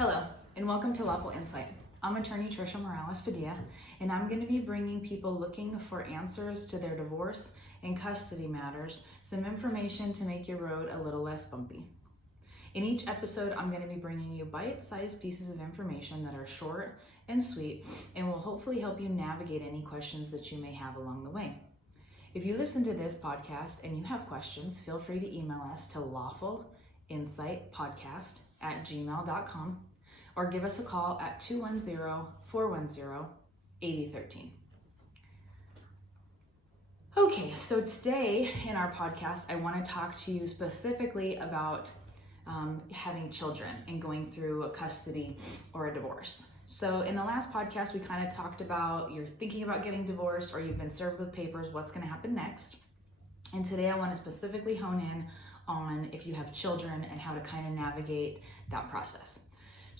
Hello, and welcome to Lawful Insight. I'm attorney Trisha Morales Padilla, and I'm going to be bringing people looking for answers to their divorce and custody matters some information to make your road a little less bumpy. In each episode, I'm going to be bringing you bite-sized pieces of information that are short and sweet and will hopefully help you navigate any questions that you may have along the way. If you listen to this podcast and you have questions, feel free to email us to lawfulinsightpodcast@gmail.com or give us a call at 210-410-8013. Okay, so today in our podcast, I want to talk to you specifically about having children and going through a custody or a divorce. So in the last podcast, we kind of talked about you're thinking about getting divorced or you've been served with papers, what's going to happen next. And today I want to specifically hone in on if you have children and how to kind of navigate that process.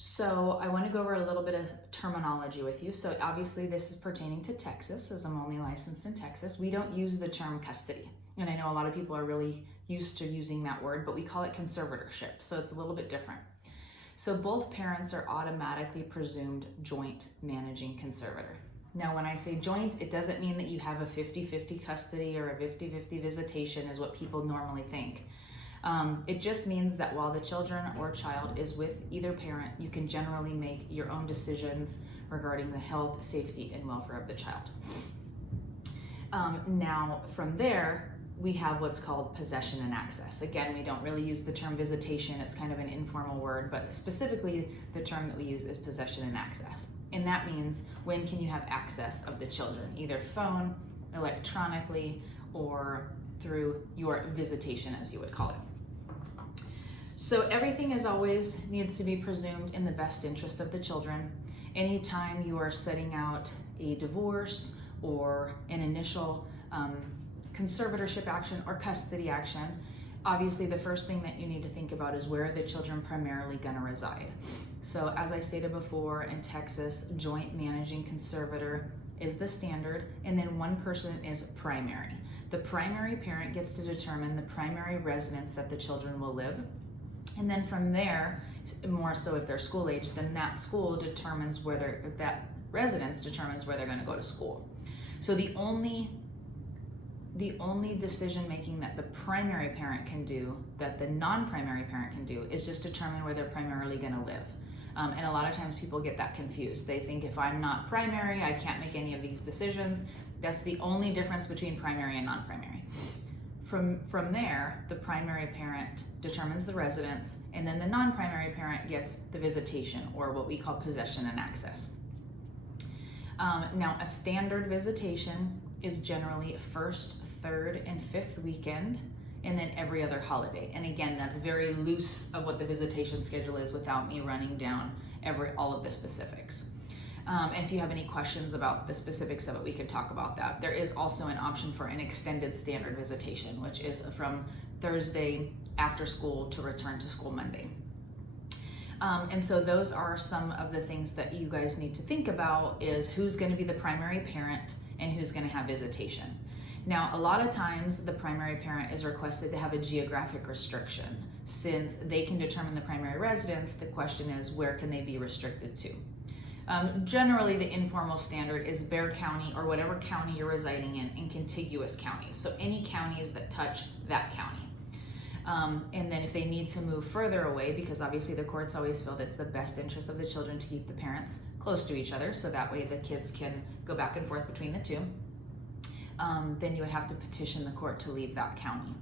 So I want to go over a little bit of terminology with you. So obviously this is pertaining to Texas, as I'm only licensed in Texas. We don't use the term custody. And I know a lot of people are really used to using that word, but we call it conservatorship. So it's a little bit different. So both parents are automatically presumed joint managing conservator. Now, when I say joint, it doesn't mean that you have a 50-50 custody or a 50-50 visitation is what people normally think. It just means that while the children or child is with either parent, you can generally make your own decisions regarding the health, safety, and welfare of the child. Now, from there, we have what's called possession and access. Again, we don't really use the term visitation. It's kind of an informal word, but specifically the term that we use is possession and access. And that means when can you have access of the children, either phone, electronically, or through your visitation, as you would call it. So everything as always needs to be presumed in the best interest of the children. Anytime you are setting out a divorce or an initial conservatorship action or custody action, obviously the first thing that you need to think about is where are the children primarily going to reside. So as I stated before, in Texas, joint managing conservator is the standard, and then one person is primary. The primary parent gets to determine the primary residence that the children will live. And then from there, more so if they're school age, then that school determines that residence determines where they're going to go to school. So the only decision making that the primary parent can do, that the non-primary parent can do, is just determine where they're primarily going to live. And a lot of times people get that confused. They think if I'm not primary, I can't make any of these decisions. That's the only difference between primary and non-primary. From there, the primary parent determines the residence, and then the non-primary parent gets the visitation, or what we call possession and access. Now, a standard visitation is generally first, third, and fifth weekend, and then every other holiday. And again, that's very loose of what the visitation schedule is without me running down all of the specifics. And if you have any questions about the specifics of it, we could talk about that. There is also an option for an extended standard visitation, which is from Thursday after school to return to school Monday. And so those are some of the things that you guys need to think about, is who's going to be the primary parent and who's going to have visitation. Now, a lot of times the primary parent is requested to have a geographic restriction. Since they can determine the primary residence, the question is, where can they be restricted to? Generally, the informal standard is Bexar County or whatever county you're residing in contiguous counties. So any counties that touch that county. And then if they need to move further away, because obviously the courts always feel that it's the best interest of the children to keep the parents close to each other, so that way the kids can go back and forth between the two, then you would have to petition the court to leave that county.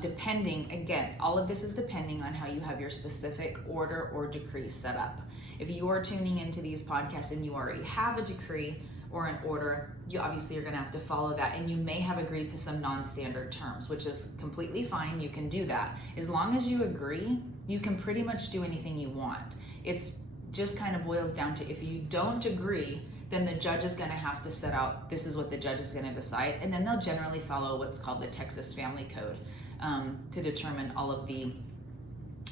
Depending, again, all of this is depending on how you have your specific order or decree set up. If you are tuning into these podcasts and you already have a decree or an order, you obviously are going to have to follow that, and you may have agreed to some non-standard terms, which is completely fine. You can do that. As long as you agree, you can pretty much do anything you want. It's just kind of boils down to, if you don't agree, then the judge is going to have to set out, this is what the judge is going to decide, and then they'll generally follow what's called the Texas Family Code to determine all of the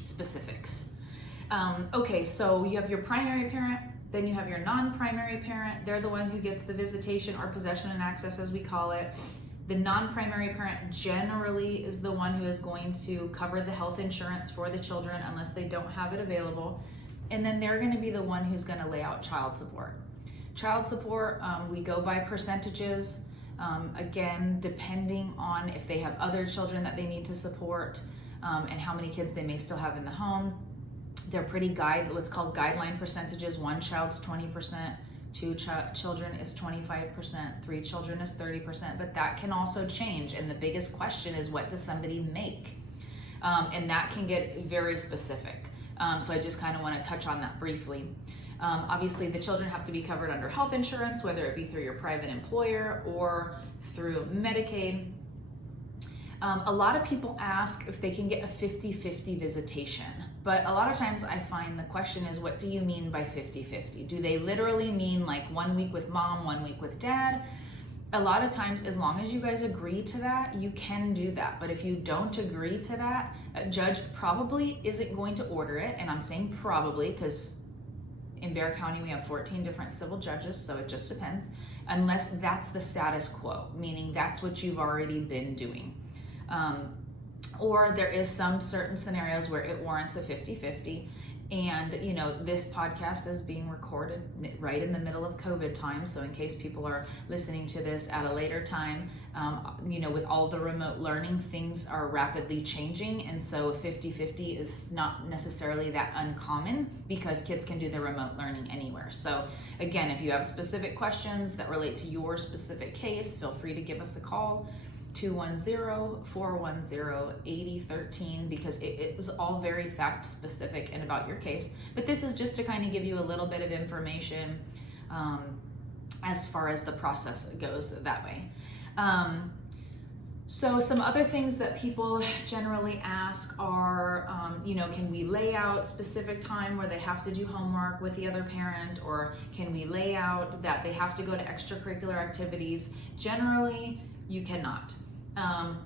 specifics. Okay, so you have your primary parent, then you have your non-primary parent. They're the one who gets the visitation or possession and access, as we call it. The non-primary parent generally is the one who is going to cover the health insurance for the children unless they don't have it available. and then they're going to be the one who's going to lay out child support. Child support, we go by percentages, again, depending on if they have other children that they need to support, and how many kids they may still have in the home. They're pretty what's called guideline percentages. One child's 20%, two children is 25%, three children is 30%, but that can also change. And the biggest question is, what does somebody make? And that can get very specific. So I just kind of want to touch on that briefly. Obviously, the children have to be covered under health insurance, whether it be through your private employer or through Medicaid. A lot of people ask if they can get a 50-50 visitation, but a lot of times I find the question is, what do you mean by 50-50? Do they literally mean like 1 week with mom, 1 week with dad? A lot of times, as long as you guys agree to that, you can do that. But if you don't agree to that, a judge probably isn't going to order it. And I'm saying probably because in Bexar County, we have 14 different civil judges, so it just depends, unless that's the status quo, meaning that's what you've already been doing. Or there is some certain scenarios where it warrants a 50-50. And, you know, this podcast is being recorded right in the middle of COVID time. So in case people are listening to this at a later time, you know, with all the remote learning, things are rapidly changing. And so 50-50 is not necessarily that uncommon because kids can do their remote learning anywhere. So again, if you have specific questions that relate to your specific case, feel free to give us a call. 210-410-8013, because it is all very fact specific and about your case. But this is just to kind of give you a little bit of information as far as the process goes that way. So some other things that people generally ask are, you know, can we lay out specific time where they have to do homework with the other parent, or can we lay out that they have to go to extracurricular activities? Generally, you cannot.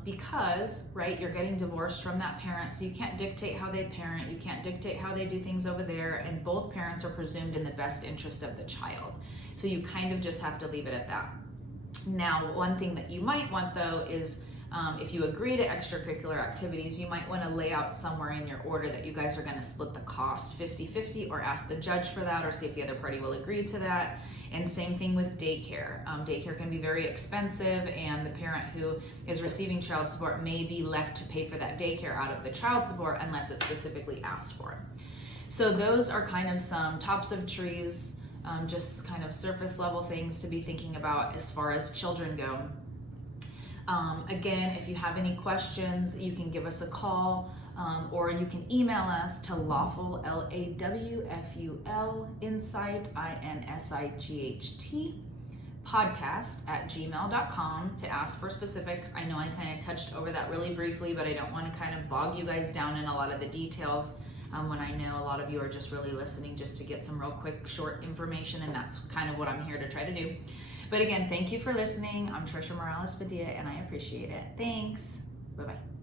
Because, right, you're getting divorced from that parent, so you can't dictate how they parent, you can't dictate how they do things over there, and both parents are presumed in the best interest of the child. So you kind of just have to leave it at that. Now, one thing that you might want, though, is if you agree to extracurricular activities, you might want to lay out somewhere in your order that you guys are going to split the cost 50-50, or ask the judge for that, or see if the other party will agree to that. And same thing with daycare. Daycare can be very expensive, and the parent who is receiving child support may be left to pay for that daycare out of the child support unless it's specifically asked for. So those are kind of some tops of trees, just kind of surface level things to be thinking about as far as children go. Again, if you have any questions, you can give us a call, or you can email us to lawful, LAWFUL, insight, INSIGHT, podcast@gmail.com to ask for specifics. I know I kind of touched over that really briefly, but I don't want to kind of bog you guys down in a lot of the details when I know a lot of you are just really listening just to get some real quick, short information, and that's kind of what I'm here to try to do. But again, thank you for listening. I'm Trisha Morales-Padilla, and I appreciate it. Thanks. Bye-bye.